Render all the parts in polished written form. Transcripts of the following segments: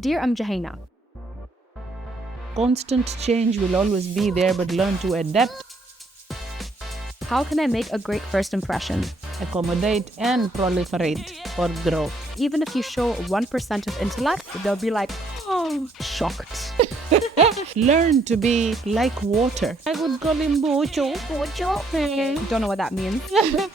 Dear Jouhayna, constant change will always be there, but learn to adapt, how can I make a great first impression? accommodate, and proliferate or grow. Even if you show 1% of intellect, they'll be like, oh, shocked. Learn to be like water. I would call him Bocho. Don't know what that means.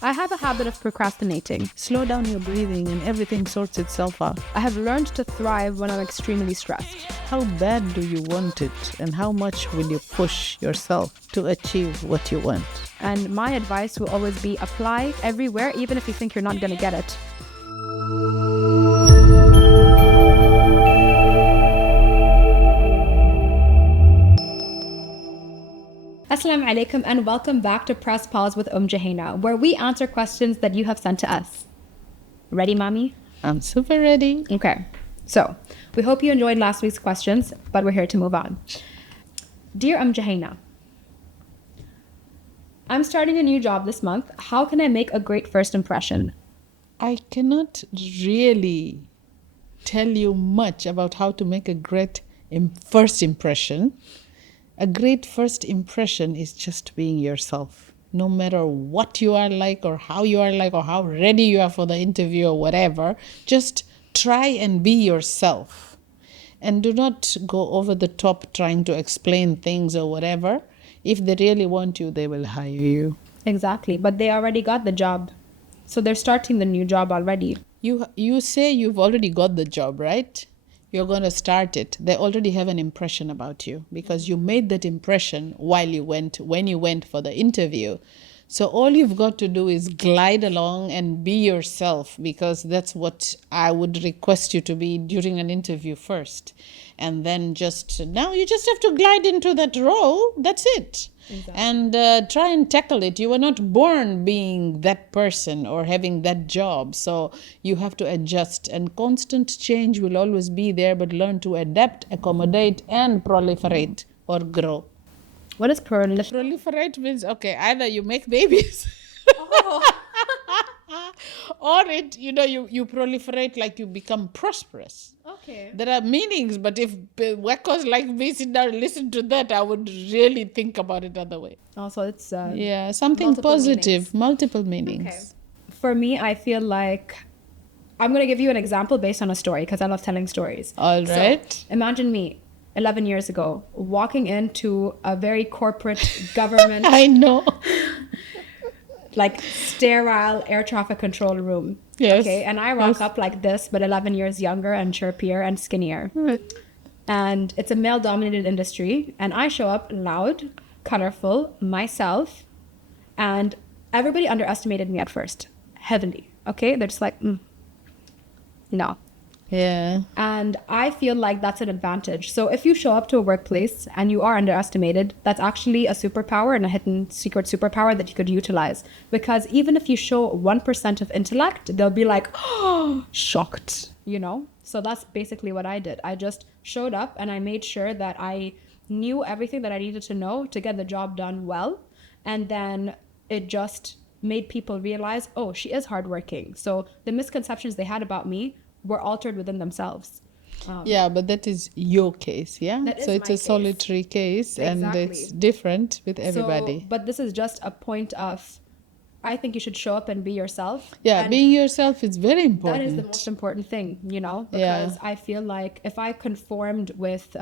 I have a habit of procrastinating. Slow down your breathing and everything sorts itself out. I have learned to thrive when I'm extremely stressed. How bad do you want it, and how much will you push yourself to achieve what you want? And my advice will always be apply everywhere, even if you think you're not going to get it. Assalamu alaikum and welcome back to Press Pause with Jouhayna, where we answer questions that you have sent to us. Ready, mommy? I'm super ready. Okay, so we hope you enjoyed last week's questions, but we're here to move on. Dear Jouhayna, I'm starting a new job this month. How can I make a great first impression? I cannot really tell you much about how to make a great first impression. A great first impression is just being yourself. No matter what you are like or how you are like or how ready you are for the interview or whatever, just try and be yourself. And do not go over the top trying to explain things or whatever. If they really want you, they will hire you. Exactly, but they already got the job. So they're starting the new job already. You say you've already got the job, right? You're going to start it. They already have an impression about you because you made that impression when you went for the interview. So all you've got to do is glide along and be yourself, because that's what I would request you to be during an interview first. And then now you just have to glide into that role. That's it. Exactly. And try and tackle it. You were not born being that person or having that job. So you have to adjust, and constant change will always be there, but learn to adapt, accommodate, and proliferate or grow. What is proliferate? Proliferate means, okay, either you make babies or you proliferate, like you become prosperous. Okay. There are meanings, but if workers like me sit down and listen to that, I would really think about it other way. Also, it's something positive, multiple meanings. Okay. For me, I feel like I'm going to give you an example based on a story because I love telling stories. All right. So, imagine me 11 years ago walking into a very corporate government I know like sterile air traffic control room. Yes. Okay, and I rock up like this, but 11 years younger and chirpier and skinnier. Right. And it's a male dominated industry, and I show up loud, colorful, myself, and everybody underestimated me at first heavily. Okay, they're just like no. Yeah. And I feel like that's an advantage. So if you show up to a workplace and you are underestimated, that's actually a superpower and a hidden secret superpower that you could utilize. Because even if you show 1% of intellect, they'll be like, oh, shocked, So that's basically what I did. I just showed up and I made sure that I knew everything that I needed to know to get the job done well. And then it just made people realize, oh, she is hardworking. So the misconceptions they had about me were altered within themselves. But that is your case, yeah? So it's a solitary case. Exactly. And it's different with everybody. But this is just a point of, I think you should show up and be yourself. Yeah, and being yourself is very important. That is the most important thing, because I feel like if I conformed with,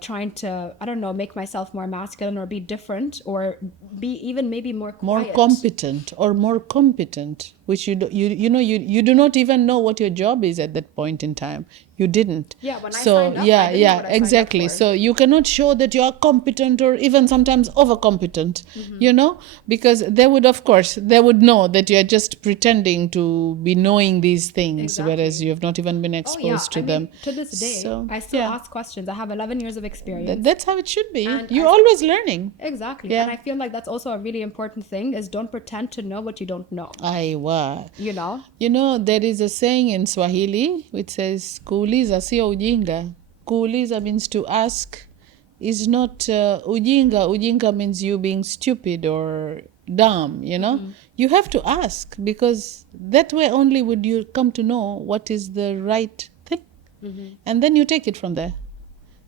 trying to, make myself more masculine or be different or be even maybe more quiet. More competent or more competent, which you do not even know what your job is at that point in time. You didn't. Yeah, when I signed up, I didn't know what I exactly. signed up for. So you cannot show that you are competent or even sometimes overcompetent, because they would know that you are just pretending to be knowing these things, whereas you have not even been exposed to them. To this day, I still ask questions. I have 11 years of experience. That's how it should be. You're always learning. Exactly. Yeah. And I feel like that's also a really important thing is don't pretend to know what you don't know. Aiwa. There is a saying in Swahili which says, kuuliza sio ujinga. Kuuliza means to ask is not ujinga. Ujinga means you being stupid or dumb, You have to ask, because that way only would you come to know what is the right thing. And then you take it from there,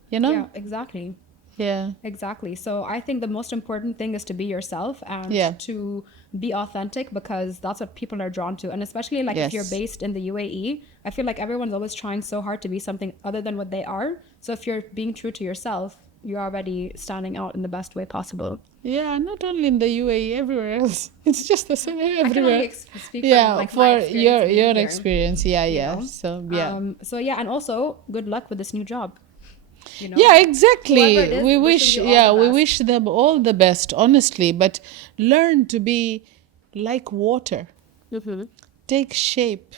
you know? Yeah, exactly. Yeah. Exactly. So I think the most important thing is to be yourself and Yeah. to be authentic, because that's what people are drawn to. And especially like if you're Yes. based in the UAE, I feel like everyone's always trying so hard to be something other than what they are. So if you're being true to yourself, you're already standing out in the best way possible. Yeah, not only in the UAE, everywhere else. It's just the same I can everywhere. only speak Yeah, from like for my experience your being your here, experience. Yeah, you yeah. know? So yeah. So yeah, and also good luck with this new job. You know? Yeah, Whoever it exactly. is, We wishing wish, you all yeah, the we best. wish them all the best, honestly. But learn to be like water. Take shape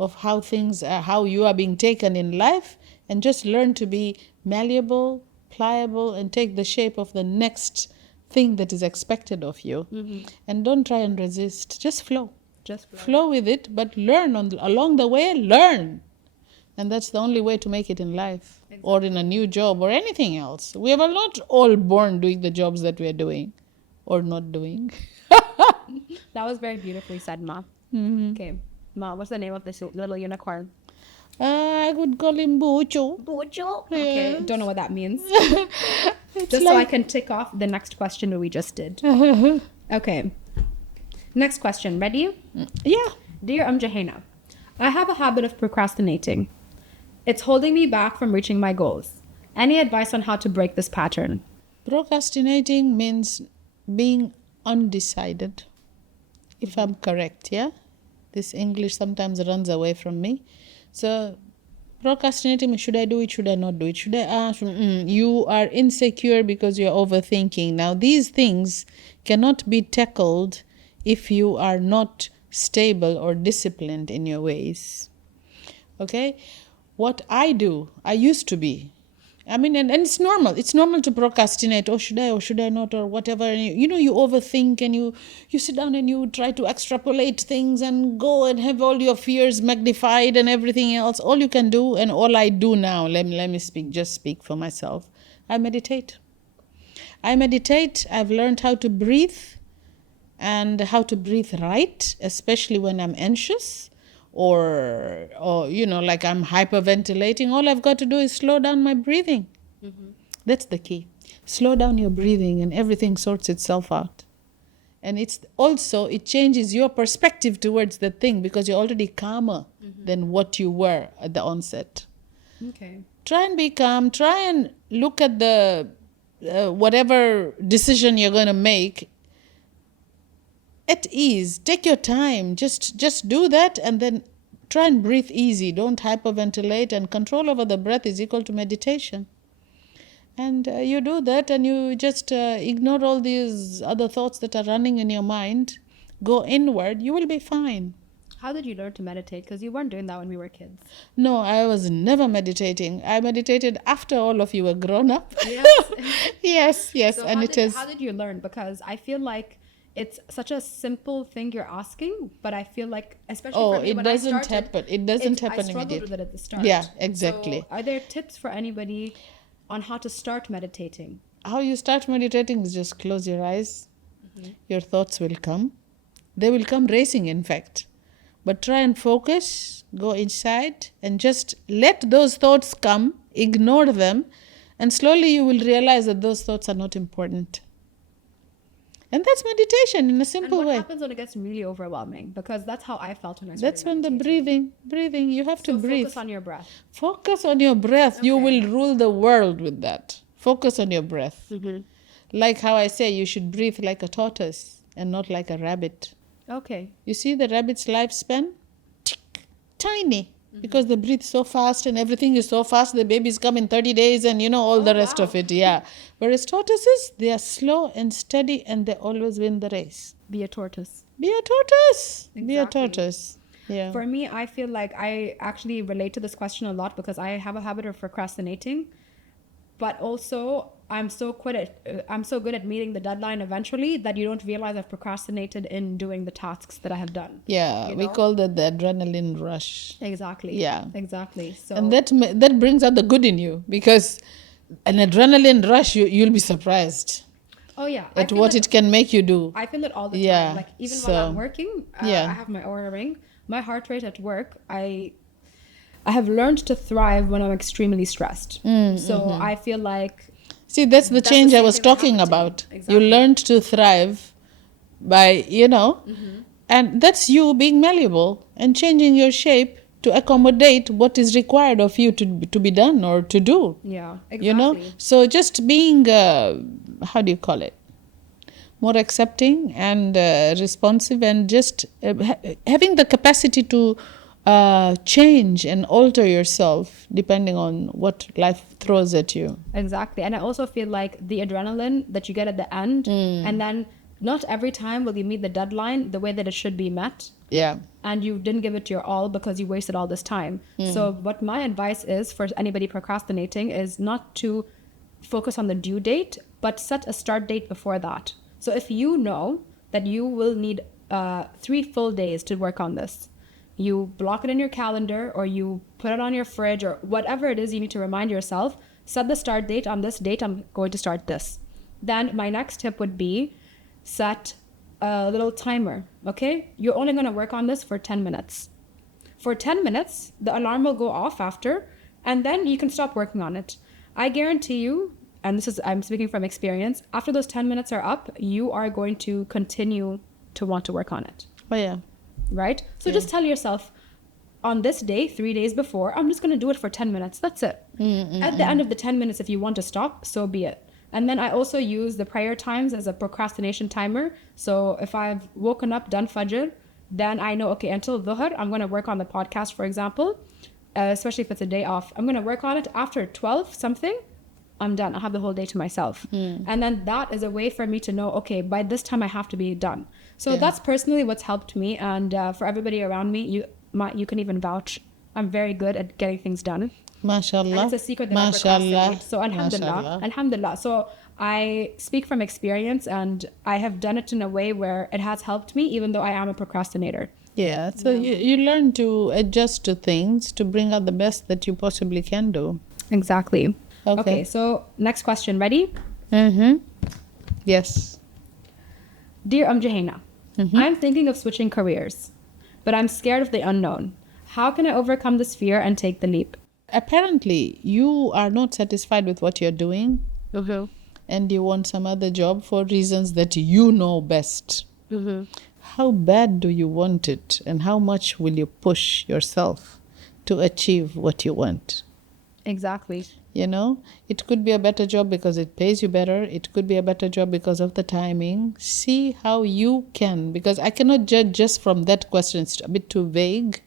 of how things are, how you are being taken in life, and just learn to be malleable, pliable, and take the shape of the next thing that is expected of you. And don't try and resist. Just flow. Just flow. Flow with it, but learn along the way. Learn. And that's the only way to make it in life or in a new job or anything else. We are not all born doing the jobs that we are doing or not doing. That was very beautifully said, Ma. Okay. Ma, what's the name of this little unicorn? I would call him Bocho. Bojo. Okay, Yes. don't know what that means. It's Just so I like, can tick off the next question that we just did. Okay. Next question. Ready? yeah. Dear Jouhayna, I have a habit of procrastinating. It's holding me back from reaching my goals. Any advice on how to break this pattern? Procrastinating means being undecided. If I'm correct, yeah? This English sometimes runs away from me. So, procrastinating means, should I do it? Should I not do it? Should I ask? You are insecure because you're overthinking. Now, these things cannot be tackled if you are not stable or disciplined in your ways. Okay? What I do, I used to be. I mean, and it's normal. It's normal to procrastinate. Oh, should I or should I not or whatever. And you overthink and you sit down and you try to extrapolate things and go and have all your fears magnified and everything else. All you can do and all I do now, let me speak for myself. I meditate. I've learned how to breathe and how to breathe right, especially when I'm anxious or like I'm hyperventilating. All I've got to do is slow down my breathing. That's the key. Slow down your breathing and everything sorts itself out. And it changes your perspective towards the thing because you're already calmer than what you were at the onset. Okay. Try and be calm. Try and look at the whatever decision you're going to make at ease. Take your time. Just do that and then try and breathe easy. Don't hyperventilate, and control over the breath is equal to meditation. And you do that and you just ignore all these other thoughts that are running in your mind. Go inward. You will be fine. How did you learn to meditate? Because you weren't doing that when we were kids. No, I was never meditating. I meditated after all of you were grown up. Yes. yes. So And how did you learn? Because I feel like it's such a simple thing you're asking, but I feel like, especially for me, it when doesn't I started, happen. It doesn't happen I struggled immediately. with it at the start. Yeah, exactly. So are there tips for anybody on how to start meditating? How you start meditating is just close your eyes. Your thoughts will come. They will come racing, in fact. But try and focus, go inside, and just let those thoughts come, ignore them, and slowly you will realize that those thoughts are not important. And that's meditation in a simple And what way. happens when it gets really overwhelming? Because that's how I felt when I started That's when the meditating. breathing, you have to breathe. Focus on your breath. Focus on your breath. You Okay. will rule the world with that. Focus on your breath. Like how I say, you should breathe like a tortoise and not like a rabbit. Okay. You see the rabbit's lifespan? Tiny. Because they breathe so fast and everything is so fast. The babies come in 30 days and all the rest of it. Yeah. Whereas tortoises, they are slow and steady and they always win the race. Be a tortoise. Be a tortoise. Be a Exactly. tortoise. Yeah. For me, I feel like I actually relate to this question a lot because I have a habit of procrastinating, but also I'm so good at meeting the deadline eventually that you don't realize I've procrastinated in doing the tasks that I have done. Yeah. We call that the adrenaline rush. Exactly. Yeah. Exactly. So And that brings out the good in you because an adrenaline rush, you'll be surprised oh yeah, at what it can make you do. I feel it all the Yeah, time. Like even so, while I'm working, yeah. I have my Aura ring. My heart rate at work, I have learned to thrive when I'm extremely stressed. So I feel like See, that's the change I same was thing that talking happened to me. about. You Exactly. learned to thrive by, and that's you being malleable and changing your shape to accommodate what is required of you to be done or to do. Yeah, You know, exactly. so just being, how do you call it? More accepting and responsive, and just having the capacity to change and alter yourself depending on what life throws at you. Exactly. And I also feel like the adrenaline that you get at the end, and then not every time will you meet the deadline the way that it should be met. Yeah. And you didn't give it your all because you wasted all this time. So what my advice is for anybody procrastinating is not to focus on the due date, but set a start date before that. So if you know that you will need 3 full days to work on this, you block it in your calendar or you put it on your fridge or whatever it is you need to remind yourself, set the start date. On this date, I'm going to start this. Then my next tip would be set a little timer, okay? You're only going to work on this for 10 minutes. For 10 minutes, the alarm will go off after, and then you can stop working on it. I guarantee you, and I'm speaking from experience, after those 10 minutes are up, you are going to continue to want to work on it. Oh, yeah. Right? So just tell yourself, on this day, 3 days before, I'm just going to do it for 10 minutes. That's it. At the end of the 10 minutes, if you want to stop, so be it. And then I also use the prayer times as a procrastination timer. So if I've woken up, done Fajr, then I know, okay, until Dhuhr, I'm going to work on the podcast, for example, especially if it's a day off. I'm going to work on it after 12 something. I'm done. I'll have the whole day to myself. And then that is a way for me to know, okay, by this time I have to be done. So that's personally what's helped me. And for everybody around me, you can even vouch. I'm very good at getting things done. MashaAllah. And it's a secret that I procrastinate. So alhamdulillah. Alhamdulillah. So I speak from experience, and I have done it in a way where it has helped me, even though I am a procrastinator. Yeah, so you learn to adjust to things to bring out the best that you possibly can do. Exactly. Okay, so next question. Ready? Yes. Dear Jouhayna, I'm thinking of switching careers, but I'm scared of the unknown. How can I overcome this fear and take the leap? Apparently, you are not satisfied with what you're doing, and you want some other job for reasons that you know best. How bad do you want it, and how much will you push yourself to achieve what you want? Exactly. You know, it could be a better job because it pays you better. It could be a better job because of the timing. See how you can, because I cannot judge just from that question. It's a bit too vague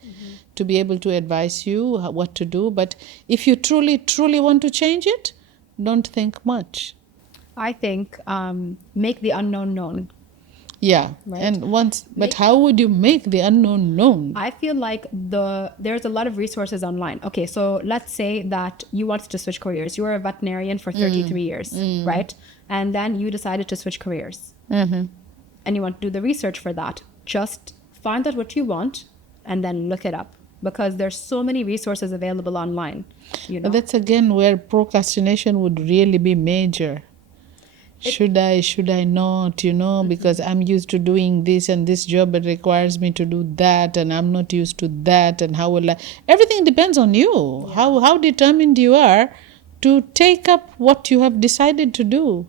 to be able to advise you what to do. But if you truly, truly want to change it, don't think much. I think make the unknown known. Yeah. Right. And but how would you make the unknown known? I feel like there's a lot of resources online. Okay, so let's say that you wanted to switch careers. You were a veterinarian for 33 years, right? And then you decided to switch careers. And you want to do the research for that. Just find out what you want and then look it up, because there's so many resources available online. You know? But that's again where procrastination would really be major. Should I not, because I'm used to doing this, and this job it requires me to do that, and I'm not used to that, and how will I? Everything depends on you. Yeah. How determined you are to take up what you have decided to do.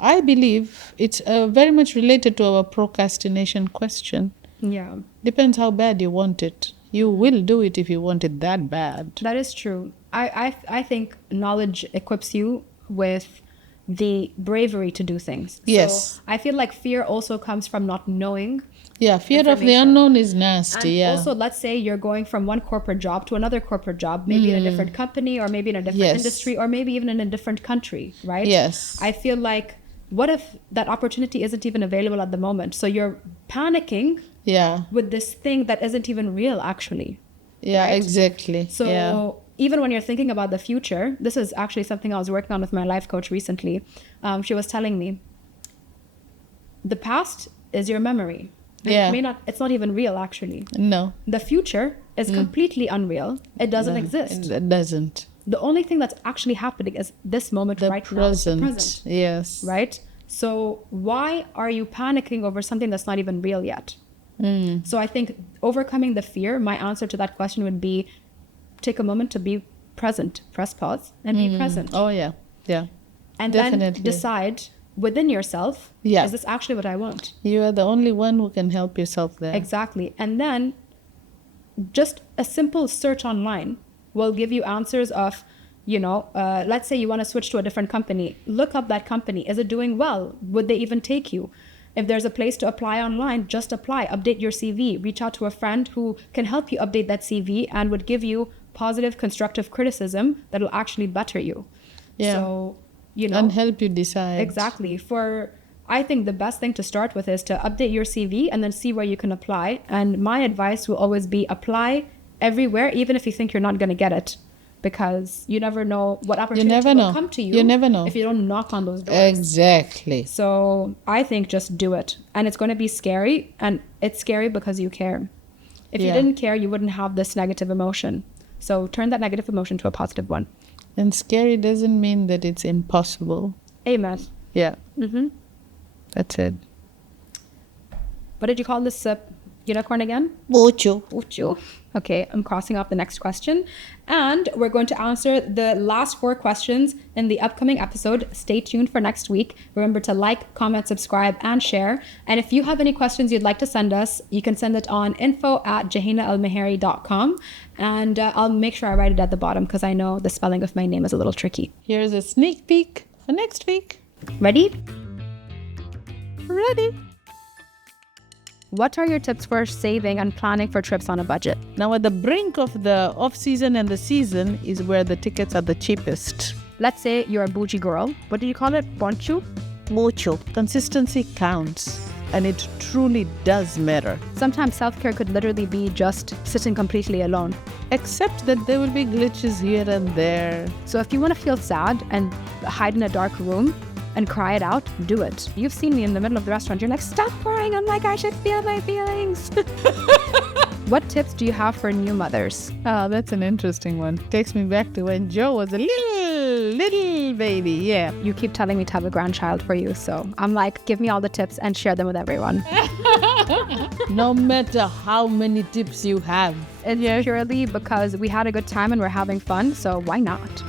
I believe it's very much related to our procrastination question. Yeah. Depends how bad you want it. You will do it if you want it that bad. That is true. I think knowledge equips you with the bravery to do things. Yes. So I feel like fear also comes from not knowing. Yeah, fear of the unknown is nasty. And also, let's say you're going from one corporate job to another corporate job, maybe in a different company, or maybe in a different industry, or maybe even in a different country, right? Yes. I feel like, what if that opportunity isn't even available at the moment? So you're panicking with this thing that isn't even real, actually. Yeah, right? Exactly. So even when you're thinking about the future, this is actually something I was working on with my life coach recently. She was telling me, the past is your memory. It's not even real, actually. No. The future is completely unreal. It doesn't exist. It doesn't. The only thing that's actually happening is this moment right now. The present. Yes. Right? So why are you panicking over something that's not even real yet? So I think overcoming the fear, my answer to that question would be, take a moment to be present. Press pause and be present. Oh, yeah. Yeah. And definitely. then decide within yourself, Yeah. is this actually what I want? You are the only one who can help yourself there. Exactly. And then just a simple search online will give you answers of, let's say you want to switch to a different company. Look up that company. Is it doing well? Would they even take you? If there's a place to apply online, just apply. Update your CV. Reach out to a friend who can help you update that CV and would give you positive, constructive criticism that will actually better you. Yeah. So, and help you decide. Exactly. I think the best thing to start with is to update your CV and then see where you can apply. And my advice will always be apply everywhere, even if you think you're not going to get it. Because you never know what opportunity will come to you. You never know. If you don't knock on those doors. Exactly. So I think just do it. And it's going to be scary. And it's scary because you care. If you didn't care, you wouldn't have this negative emotion. So turn that negative emotion to a positive one. And scary doesn't mean that it's impossible. Amen. Yeah. That's it. What did you call this unicorn again? Uchu. Okay, I'm crossing off the next question. And we're going to answer the last 4 questions in the upcoming episode. Stay tuned for next week. Remember to like, comment, subscribe, and share. And if you have any questions you'd like to send us, you can send it on info@𝐬𝐻𝐫𝐞.com. And I'll make sure I write it at the bottom because I know the spelling of my name is a little tricky. Here's a sneak peek for next week. Ready? Ready. What are your tips for saving and planning for trips on a budget? Now, at the brink of the off-season and the season is where the tickets are the cheapest. Let's say you're a bougie girl. What do you call it? Ponchu? Mucho. Consistency counts, and it truly does matter. Sometimes self-care could literally be just sitting completely alone. Except that there will be glitches here and there. So if you want to feel sad and hide in a dark room and cry it out, do it. You've seen me in the middle of the restaurant. You're like, stop crying. I'm like, I should feel my feelings. What tips do you have for new mothers? Oh, that's an interesting one. Takes me back to when Joe was a little baby. Yeah. You keep telling me to have a grandchild for you. So I'm like, give me all the tips and share them with everyone. No matter how many tips you have. It's purely because we had a good time and we're having fun. So why not?